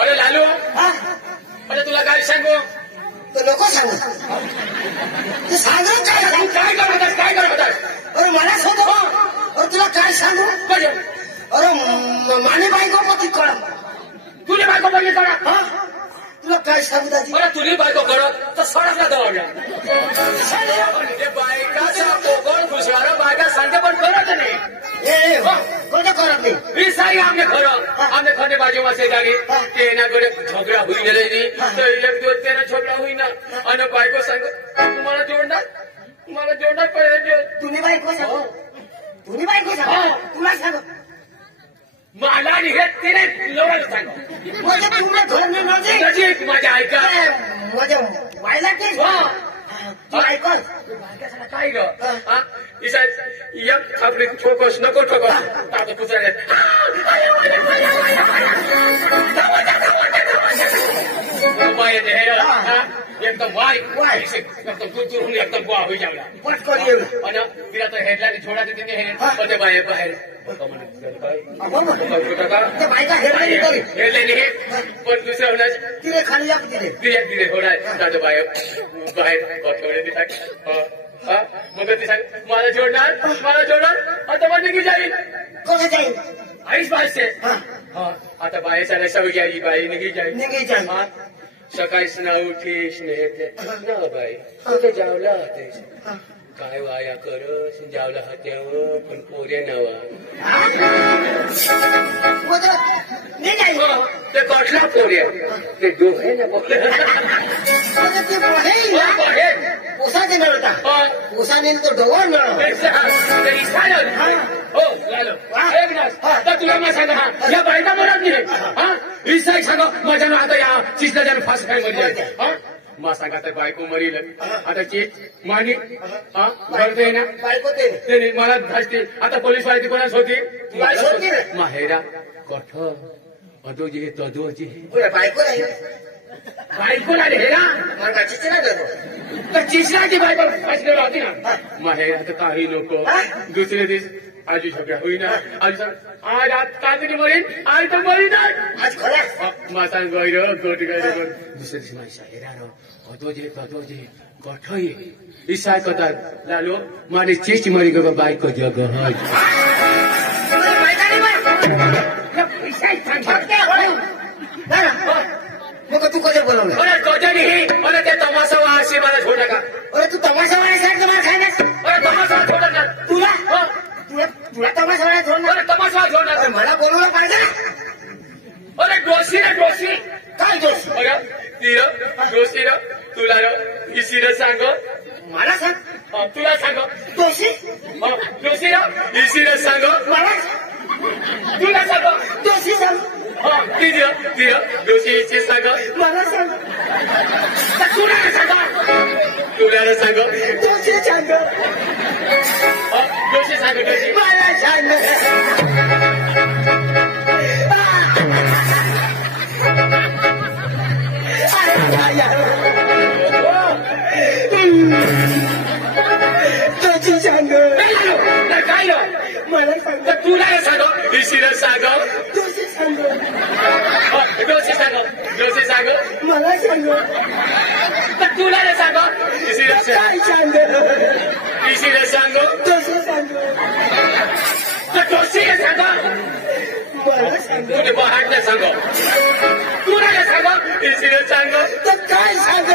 अरे लालू अरे तुला काय सांगू तर नको सांगू तू सांग काय काय अरे मला सांग अरे तुला काय सांगू अरे माने बायको पती कळ तुझी बायको बघली कळा तुला काय सांगू दादी अरे तुझी बायको कळत तर सडकला दवाडला बायकाचा पोगळ घुसणार बायका सांगते पण करत नाही कोणतं करत नाही मी सांग आमने खंडे बाजू वासे जागे तेनाकडे झगडा होई नाही तर एक दिवस त्याला झगडा होईना आणि बायको सांग तुम्हाला जोडणार पहिले तुम्ही बायको सांग तुला सांग मला आणि हे तिने लोकांना सांग तुला घर नजीक माझ्या ऐका माझ्या व्हायला ते तू ऐकल काय ग एक आपली ठोकस नको ठोकस आता पुसऱ्या एकदम एकदम दूर एकदम गोवा होई जावला आणि तिला तर हेडला छोडायचं तिने हेड बाहेर बाहेर हेडले नाही पण दुसरं होणार तिने खाली दिले होणार दादा बाहेर बाहेर मग ती सांग मला जोडणार आता मग निघून जाईल कसं जाईल आईच बाहेरचे आता बाहेर चालाय सवय घ्यायची बाई निघी जाईल सकाळीच ना उठीस नेते ना बाई कुठे जावला होतेस काय वाया करस जावला होत्यावर पण पोरे नवा ते कसला पोरे ते डोहे ना पोसाचे मिळता पोसाने तो डोवर तुला मग सांगा या बायका म्हणत नाही इसाई सांगा माझ्या आता या चिसला फास काय मध्ये मा सांगा तर बायको मरील आता चीज मानी घडते ना बायको ते मला धासते आता पोलीस वाली कोणाच होती माहेरा कठ अदोजी तदोजी बायको नाही बायको नाही हेरा मला चिचरा करतो तर चिसराची बायको फासलेली होती ना माहेरा तर काही नको दुसरे दिवस आज झगडा होईना आज काजरी मरीन आज तर मरीन आज खरा माता गैर गोटी गैर दुसऱ्या दिवशी माझ्या हेरा तदोजे गठई ईसाय कता लालो मारे चीच मरी गयो बाइको जग मग तू कधी बोलवलं अरे कधी अरे ते तमाशा वाशी मला छोटा का अरे तू तमाशा वाढायसाठी मला खायलास अरे तमाशा छोटा तुला तमाशा वाढायला सोडणार अरे तमाशा छोटा मला बोलवलं पाहिजे ना अरे डोशी काय दोष बघा तिर डोशी तुला इसीर सांग मला सांग तुला सांग दोषी डोशी इसीर सांग मला तुला सांग दोषी सांग तिर डोशीची सांग मला सांग तुला सांग दोषी सांग डोशी सांग डोशी मला सांग तुझी सांग काय मला सांग तुला सांग इसीर सांग तुझी सांग डोशी सांग मला सांग तुला सांग इसीर काय सांग इसीर सांग तुझी सांग डोशी सांग मला सांग तुझे बाहेर सांग तुला सांग इसीर सांग तर काय सांग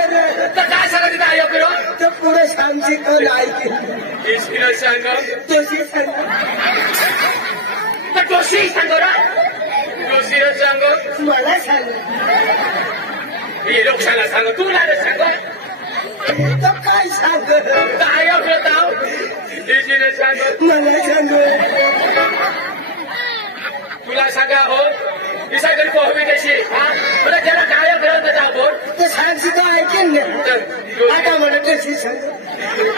तर काय सांगायचं काय करो तर पुढे श्यामची कल ऐकली इसीर सांग तुझी सांग तर डोशी सांग डोशीर सांग मला सांग हे लोकांना सांग तुला सांग तर काय सांग काय करताव इसीर सांग मला सांग तुला सांगा हो इसाकडे पोहवी कशी मला त्याला काय करत जाऊ तर सांगशी तर ऐकेन ना आता मला तुझी सांग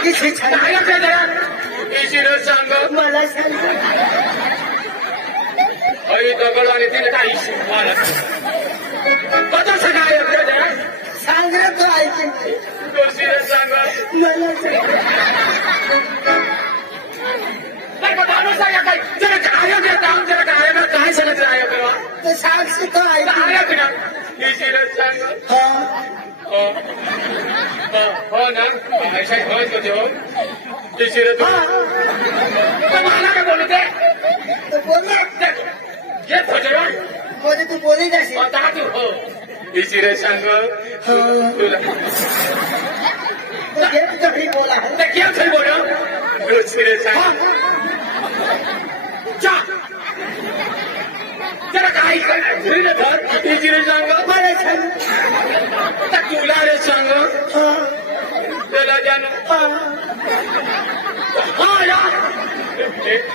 किती सांग काय जरा इसीर सांग मला सांग अरे दगड आणि तिने काही मला कसं सांगाय जरा सांग रे तो ऐकेन डोशीर सांग मला सांग काय सांगा काय जरा काय करता जरा काय सांगत राहा सांगशी काय ऐक ना इशिरच सांग हो ना अशा होत होते हो इशिरत मला काय बोलू ते बोल घेत होते मध्ये तू बोली जाशील तू हो इशिरच सांग तुला बोला क्या खरी बोल इशिरच सांग जरा काही घरी ना धर इशिरच सांग मला सांग तुला रे सांग त्याला जाणं हा या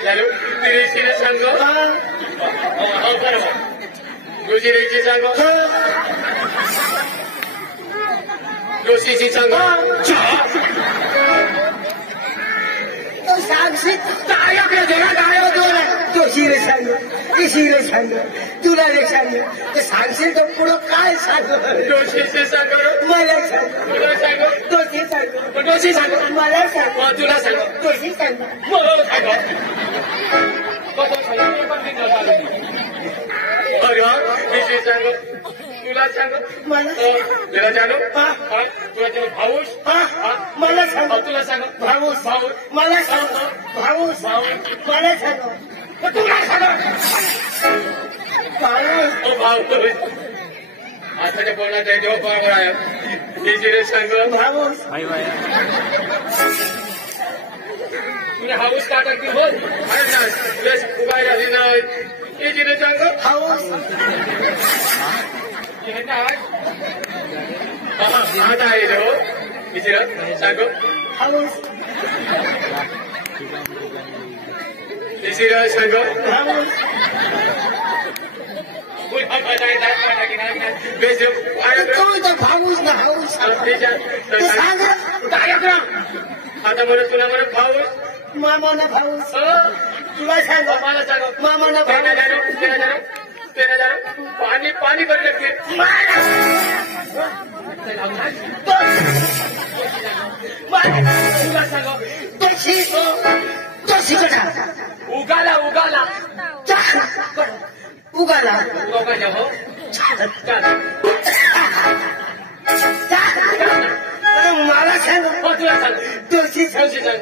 झालो तिरीशीने सांग बरोबर गुजिरीची सांग जोशीची सांग तो सांगशी काय आपल्या जरा काय होतो जोशीले सांग इशीले सांग तुला रे सांग ते सांगशील तर पुढं काय सांग जोशीची सांग मला सांग तुला सांग जोशी सांग जोशी सांग मला सांग तुला सांग जोशी सांग मला सांग इशी सांग तुला सांग मला तुला जाणो तुला जाणो भाऊस मला सांग तुला सांग भाऊस भाऊस मला सांग भाऊस मला सांग तुला सांग भाऊस ओ भाऊ आताच्या बोलण्यात आहे देव बरोबर आहे इशिरे सांग भाऊस तुला हाऊस का टाकली हो उभाय राहिली ना इशिरे सांग भाऊस आता आहे रे हो इशिरे सांग भाऊस इशिरे सांग भाऊस भाऊस ना भाऊस सांग आता बरं तुला बरं भाऊस मामा ना भाऊस तुला सांग मला सांग मामा ना भाऊस पाणी पाणी करू लागते तुला सांग तो शिकटा उगाला उगाला उगाला उगाला हो मला सांग हो तुला सांग तुळशी तुळशी सांग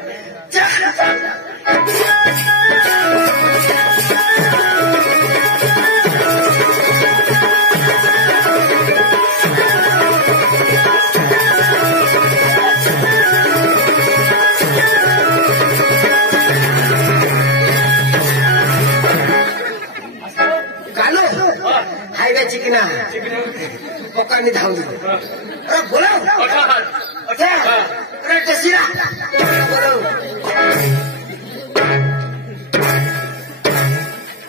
गालो हायवे चिकना पक्कानी धावली अरे बोलाव अच्छा अरे कशीला बोलाव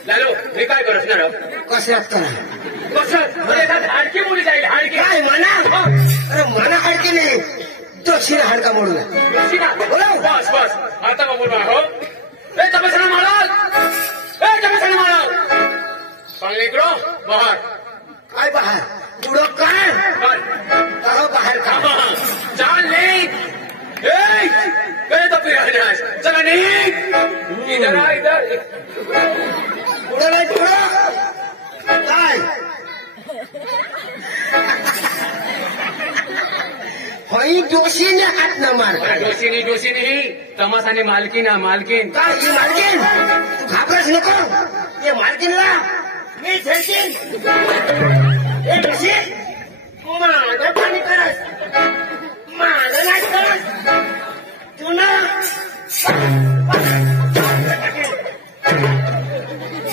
लालो मी काय करणार कसरत करा कसं बरे हाडकी मोडी जाईल हाडकी काय म्हणा अरे म्हणा हाडकी नाही तो शिरा हाडका मोडू बोलाव बस बस आता मग बोलवा हो ए तपसना महाराज ए तपसना महाराज पाणी इकडो बाहेर काय बाहेर पुढं काय कहो बाहेर का चाल नहीं गए तो फिर चला नहीं इधर आ इधर पुढं नाही पुढं काय होई जोशीने हात न मार जोशी नहीं तमाशाने मालकीन मालकीन काय ही मालकीन तू घाबरच नको ये मालकीनला मी झेलकीन हे जोशी माझं पाणी करस माझं नाही करस तू ना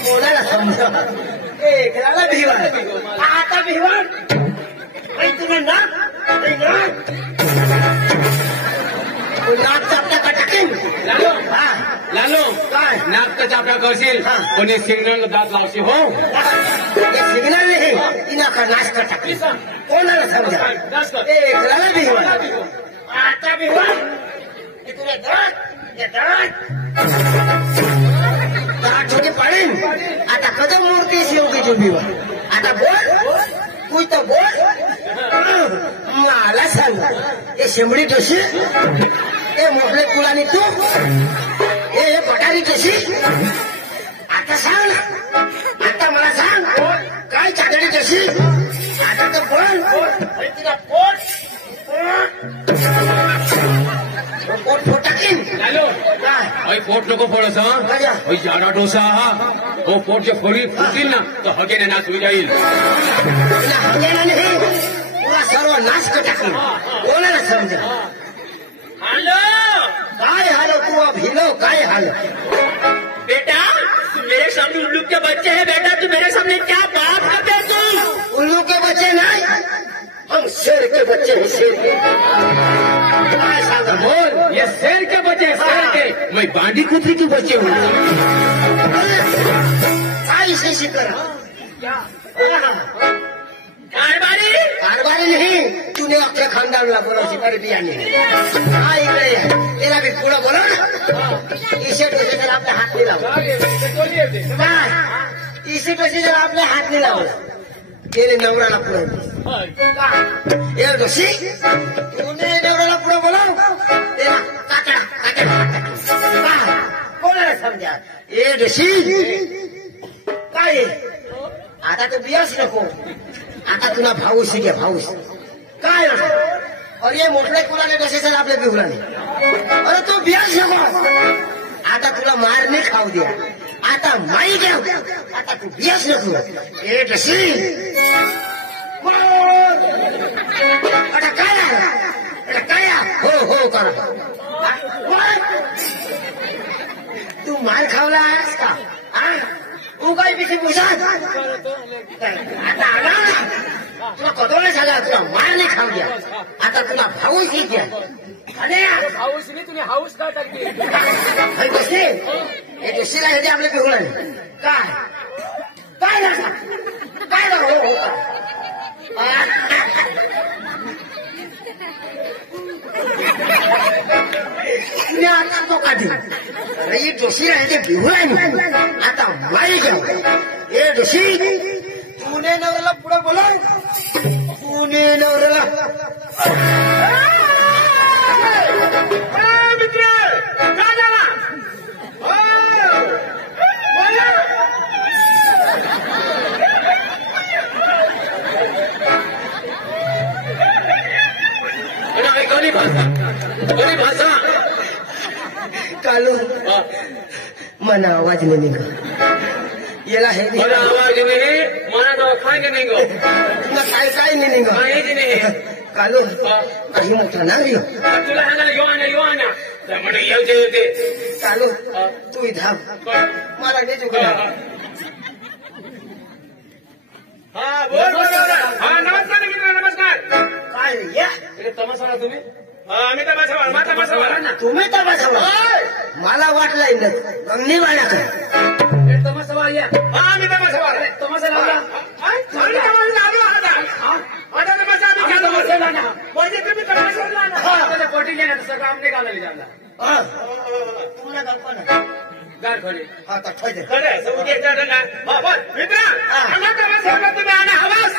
कोणाला समजा एकला भिवण आता भिवण आणि तुला नाक नाक चापटा का टाकेन लालो हा लालो काय नाक का चापड़ा करशील कोणी सिग्नल दात लावशी हो ये सिग्नल नहीं इना का नाश कर टाकेन कोणाला समजा एकला भिवण आता भिवण तुला दात छोटे पाडेन आता कदम मोडतेस योगीची भिवण आता बोल तू तर बोल मला सांग हे शेंबडी जोशी हे मोठले कुळानी तू हे पठारी जोशी आता सांग ना आता मला सांग तर बोल आणि तुला पोट फोट टाकीन हॅलो काय पोट नको फोडस जाडा डोसा हा हो पोट जे फोडी फुटतील ना तर हगेने नाच होई जाईल तुला हगेला नाही तुला सर्व नाश कर टाकीन कोणाला समजेल हॅलो काय हालो तू अब हिलो काय हाल बेटा मेरे सामने उल्लू के बच्चे हैं बेटा तू मेरे सामने क्या बात करते हैं तू उल्लू के बच्चे नहीं हम शेर के बच्चे हैं शेर के बोल ये शेर के बच्चे हैं शेर के मैं बांडी कुतरी के बच्चे हूँ ऐसे शिकर कारबारी कारबारी नहीं तूने अपने खानदान ला बोला शिकारी दिया नहीं हाँ इकडे तेरा भी पूरा बोला इसे तो जरा आपने हाथ नहीं लाओ इसे तो जरा आपने हाथ नहीं लाओ तेरे नवरा ला पूरा ये दोषी तूने नवरा ला पूरा बोला तेरा काकड़ा काकड़ा कोणाला समजा ये दोषी काय आता तो बियास नको आता तुला भाऊस घे भाऊस काय अरे ये मोठे कोणाला डसेल आपल्या बिहुलाने अरे तू बियास नको आता तुला मारणे खाऊ द्या आता माई घ्या आता तू बियास नको ए डसी आता काय हो हो करा तू मार खावला आहेस का तू काय पिशी पुसात आता आला तुला कदोळे झाला तुला मार नाही खाऊ द्या आता तुला भाऊस घ्या अरे हाऊस मी तुम्ही हाऊस का टाकते कसे हे दुसरीला येते आपल्या बिहुळाने काय काय झालं काय झालं हो आता तो काढी अरे जोशी आहे बिहुळाने आता माई घ्या हे जोशी पुणे नवऱ्याला पुढे बोला पुणे नवऱ्याला मित्र काय झाला कोणी भाषा कालू मना आवाज नाही निघा याला हे मला आवाज नाही मला तो खायचं नाही गो तुला काय काय नाही निघा काहीच नाही कालू काही मोठा ना रे तुला हाना यो आणा तर म्हणे येते कालू तू इथं मला नाही चुकला हा बोल हा नमस्कार मित्र नमस्कार काय या तमाशा तुम्ही आम्ही तमाशा तुम्ही तमाशा मला वाटलंय ना गंगनी वाया काय तमाशा या हा आम्ही तमाशा लावला काम नाही घालायला जाणार तुम्हाला गाव कोण गार खडे हा तर ठेव मित्र तुम्ही आणि हवास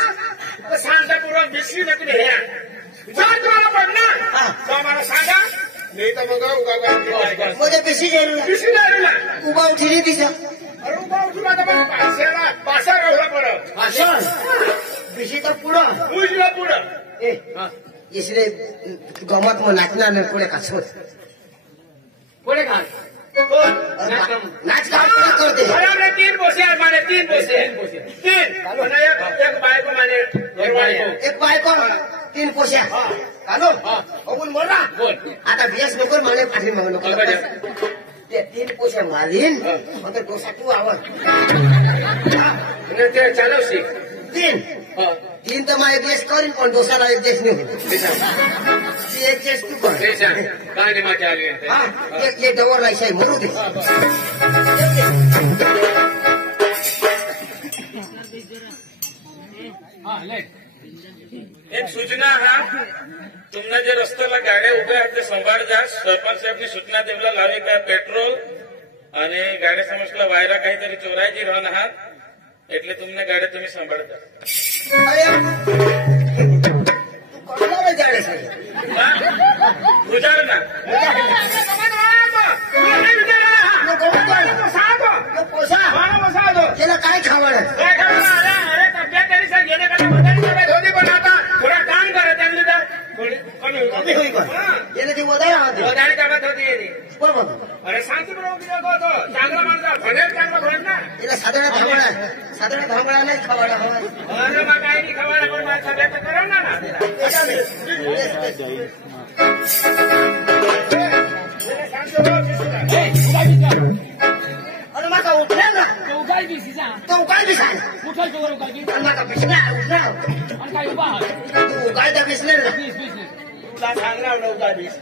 शांतपूर्वक बिस्की नकली हे जर तुम्हाला पडणार तो आम्हाला सांगा नाही तर मग मध्ये पिशी जाईल उभा उठी रे तिचा अरे उभा उठून आता पाशा राहला पडत भाषण पिशी तर पुढं उजला पुढं ए इसरे गमत मग नाचणार नाही पुढे कासवत पुढे घाल नाच का करते बराबर 3 बोसे माने 3 बोसे 3 एक बायको माने एक बायको 3 पोश्या कानो बोल बोला बोल आता बियास नको माने पाठी मागू नको ते 3 पोश्या मारीन मग डोसा तू आवाज ते चालव शिक 3 तर मला ऍडजस्ट करीन पण डोसाला ऍडजस्ट नाही ती ऍडजस्ट तू कर काय नाही माझ्या आली हा ये डवर लायशाय मरू दे एक सूचना हा तुम्हाला जे रस्त्याला गाड्या उभ्या आहेत ते सांभाळ जा सरपंच साहेबनी सूचना देवला लावली का पेट्रोल आणि गाड्या समजला वायरा काहीतरी चोरायची राहून आहात એટલે તમને ગાડી તમે સાંભળતા ગુજાર ના काय खावड તબિયત કરી છે चांगला माणसा भगेल चांगला भरण ना तिला साधारण धांबळा नाही खवाडा हवा अरे मग काही नाही खवाडा पण माझा व्यक्त करा ना अरे माका उठल्या ना तो काय दिसा माका पिसला तू काय तर पिसले तुला सांगणार नव्हता दिस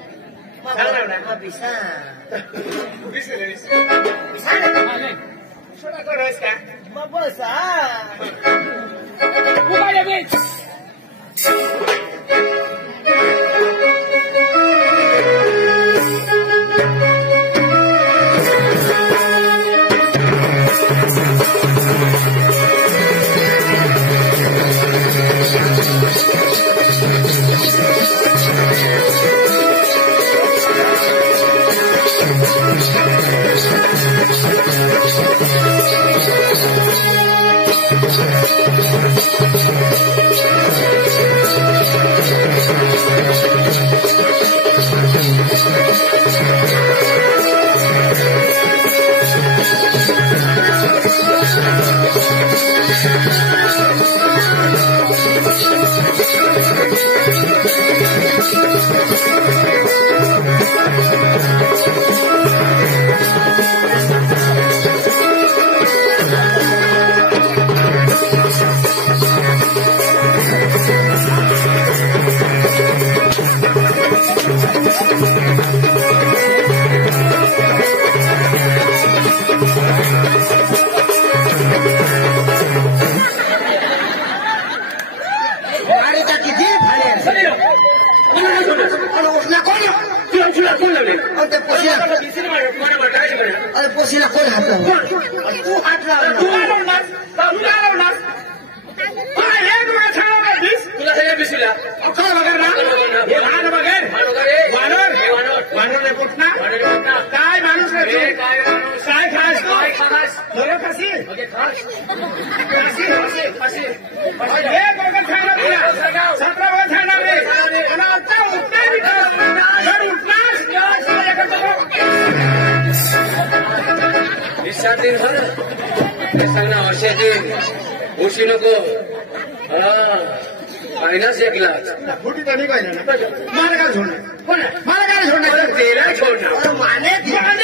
पोशीला कोण हात लावला तू हात लावला तुला सगळ्या बिसीला काय बघा ना लहान बघेल वानर पोटना काय माणूस काय खास बरं कशी सतरा वर्ष दिन भर सांगना वर्षे दिन उशी नको फायनान्स 1 लाख खोटी तर नाही पाहिजे ना मला काय सोडणार मला काय सोडणार तेला सोडणार माने दिनार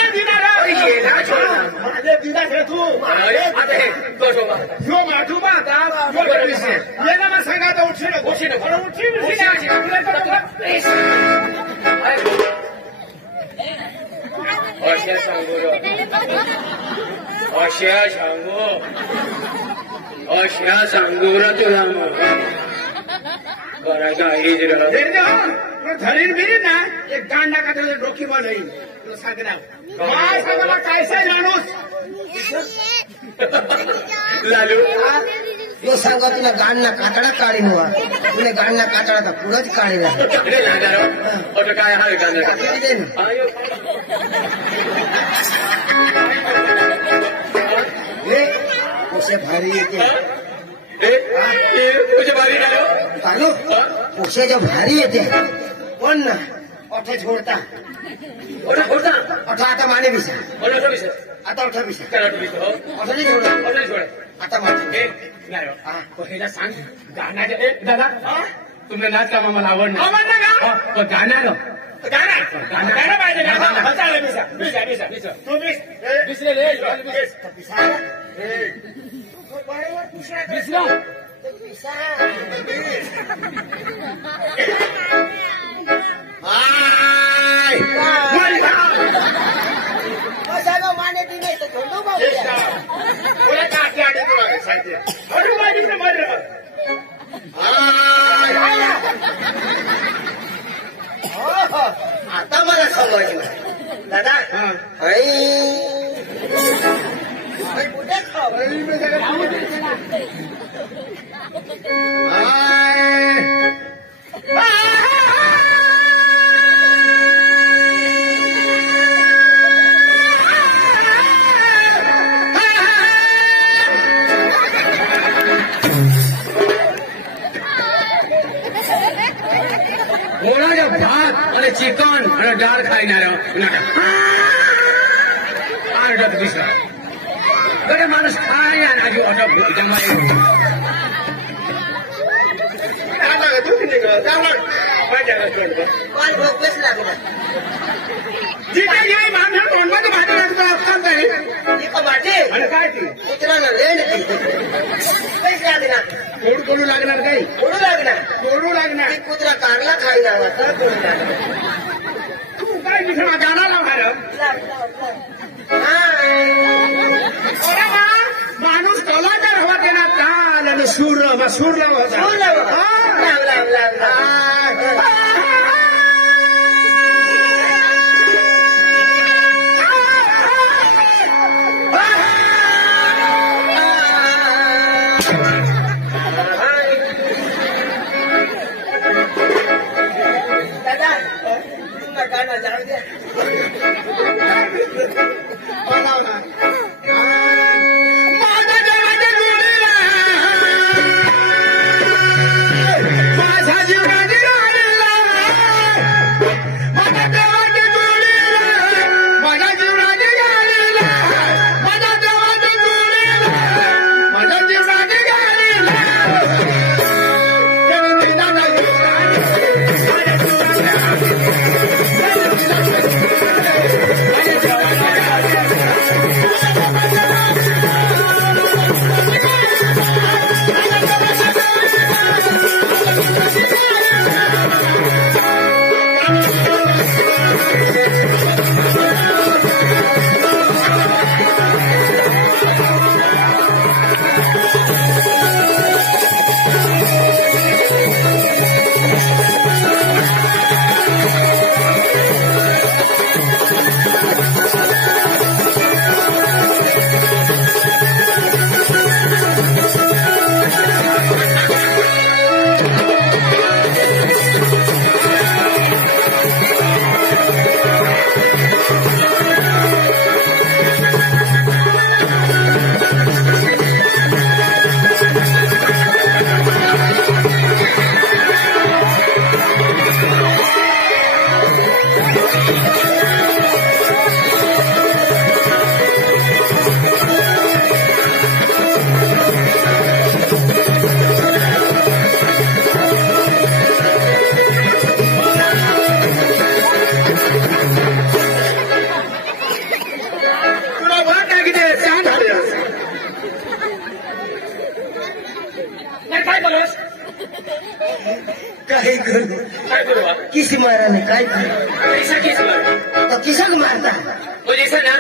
येला सोडणार माझे दिनार तू आता हे जो माठूबा आता जो विषय येला मग सांगा उशी नको अशा सांगू ना तुला मग करायचा धरीन बिरीन ना एक गांडा का तुझ्या डोकी बंद होईल तुला सांगणार कायसा माणूस लालू यो सांगा तुला गाणना कातडा काढीन वा तुला गाणना कातडा पुढंच काढीन काय हा पोसे भारी येते तुझ्या भारी चालू पोसेच्या भारी येते पण ना अठे छोडता अठा आता माने विसा आता अठा विसा अठा छोड आता माझे पहिला सांग गाण्याच्या दादा तुमने नाच का मला आवडणार गाण्याला गाणं पाहिजे माने दी नाही आता मला समजलं दादा मोळाच्या भात आणि चिकन आणि डाळ खाणार लागत दिसला गडे माणूस काय आणि अशा जिथे माणूस तोंडमध्ये भाजी लागतो असतात काय ती कुत्रा पैसे लागणार फोड करू लागणार काही फोडू लागणार कुत्रा काढला खायला तू काय दिसणार गाणं लावणार माणूस कलाकार हवा त्यांना काल आणि सूर लावा जाऊ द्या काही करू काय करू किसी मारा नहीं काय करू पैसा किस मार तो किसक मारता मुझे ना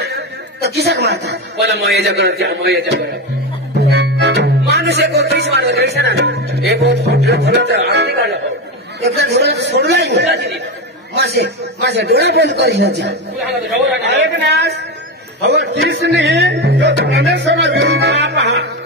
तो किसक मारता बोला मयजा करत माणूस एक किस मारता कैसा ना एक थोडं तर आरती काढला एकदा थोडं सोडलाय माझे डोळा बंद करीन ऐक ना हवं तीस नाही तो धनेश्वर विरुद्ध पहा